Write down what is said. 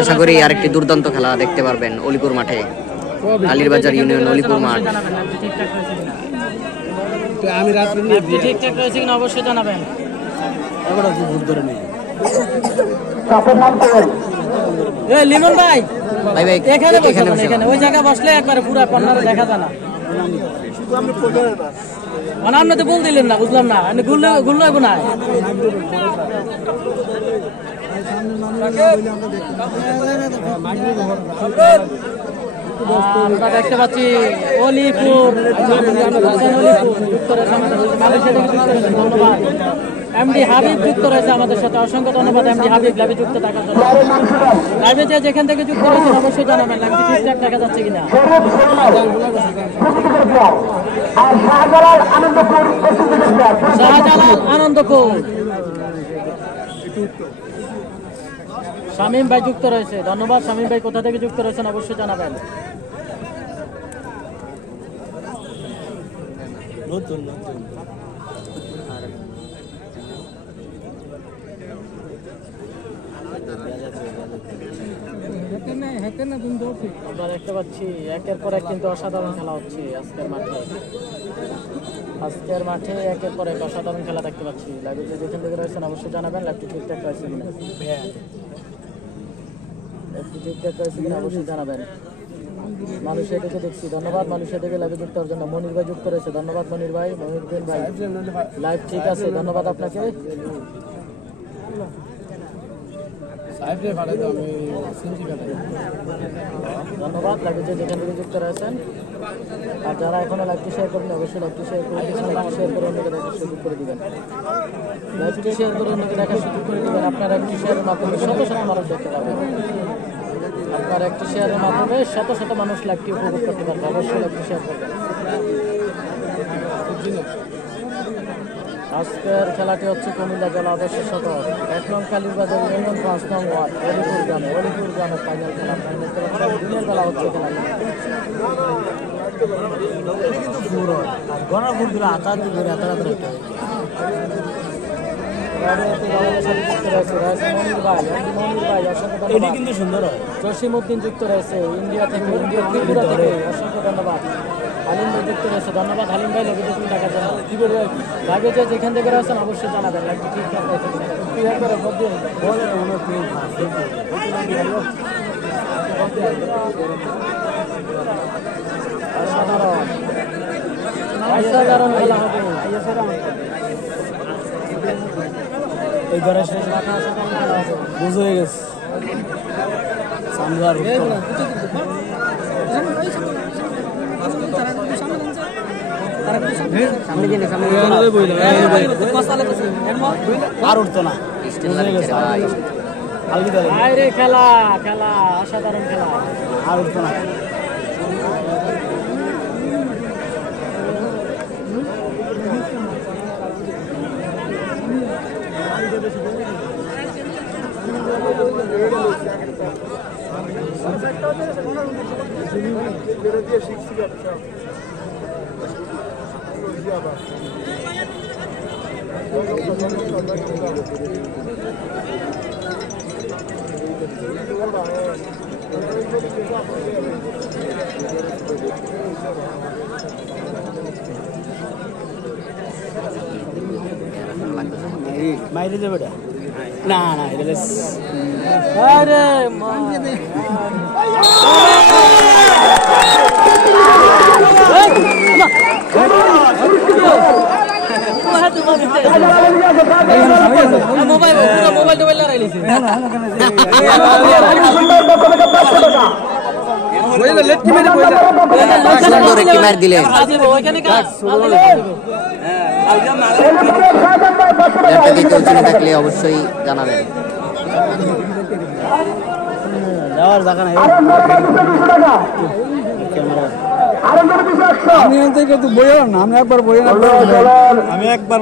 আশা করি আরেকটি দুর্দান্ত খেলা দেখতে পারবেন অলিপুর মাঠে, কালীরবাজার ইউনিয়ন অলিপুর মাঠ। আমি রাত্রে ঠিকঠাক রয়েছে কিনা অবশ্যই জানাবেন। লিমন ভাই ভাই ভাই এখানে এখানে ওই জায়গায় বসলে একবারে পুরো কর্নারে দেখা যায় না। মানে আপনি তো বল দিলেন না, বুঝলাম না, গুল্লো হইব না। আমরা দেখতে পাচ্ছি অলিপুর ধন্যবাদ। এমডি হাবিব যুক্ত রয়েছে আমাদের সাথে, অসংখ্য ধন্যবাদ এমডি হাবিব লাইভে যুক্ত থাকার জন্য। লাইভে যে যেখান থেকে যুক্ত রয়েছেন অবশ্যই জানাবেন লাইভটি ঠিকঠাক দেখা যাচ্ছে কিনা। শাহজালাল আনন্দপুর শামীম ভাই যুক্ত রয়েছে, ধন্যবাদ শামীম ভাই। কোথা থেকে যুক্ত রয়েছেন অবশ্যই জানাবেন। আমরা দেখতে পাচ্ছি একের পর এক কিন্তু অসাধারণ খেলা হচ্ছে আজকের মাঠে একের পর এক অসাধারণ খেলা দেখতে পাচ্ছি। লাইভে যে যেখান থেকে রয়েছেন অবশ্যই জানাবেন লাইভটি ঠিকঠাক রয়েছে কিনা, অবশ্যই জানাবেন। মানুষের দিকে দেখছি, ধন্যবাদ মানুষের দিকে লাইভে যুক্ত হওয়ার জন্য। মনির ভাই যুক্ত রয়েছে, ধন্যবাদ মনির ভাই। মহিউদ্দিন ভাই লাইভ ঠিক আছে, ধন্যবাদ আপনাকে। ধন্যবাদ লাইভে যে যেখান থেকে যুক্ত রয়েছেন। আর যারা এখনো লাইভটি শেয়ার করেন অবশ্যই লাইভটি শেয়ার করে দিবেন, শেয়ার করে অন্যকে দেখার সুযোগ করে দিবেন। লাইভটি শেয়ার করে অন্যকে দেখার সুযোগ করে দিবেন। আপনার একটি শেয়ারের মাধ্যমে শত শত মানুষ দেখতে পাবেন। আপনার একটি শেয়ারের মাধ্যমে শত শত মানুষ লাইভটি উপভোগ করতে পারবে। অবশ্যই লাইভটি শেয়ার করবেন। আজকের খেলাটি হচ্ছে কুমিল্লা জেলা আদর্শ সদর ১ নং কালীরবাজার ইউনিয়ন ৫ নং ওয়ার্ড অলিপুর গ্রামের ফাইনাল খেলা। দিনের বেলা হচ্ছে খেলা। কিন্তু সুন্দর হয়। জসিমউদ্দিন যুক্ত রয়েছে ইন্ডিয়া ত্রিপুরা থেকে, অসংখ্য ধন্যবাদ। হালিম ভাই যুক্ত রয়েছে, ধন্যবাদ হালিম ভাই লাইভে যুক্ত থাকার জন্য। লাইভে যে যেখান থেকে রয়েছেন অবশ্যই জানাবেন লাইভটি ঠিকঠাক রয়েছে। অসাধারণ খেলা হবে। এই ঘরে শেষ রাখা অসাধারণ খেলা হবে। বুঝ হয়ে গেছে আর উঠতো না। খেলা খেলা অসাধারণ খেলা, আর উঠতো না। মাইরে যাবে না না এটা আরে সুন্দর একটি মার দিলেন। থাকলে অবশ্যই জানাবেন। যাওয়ার জায়গা নাই। আমি একবার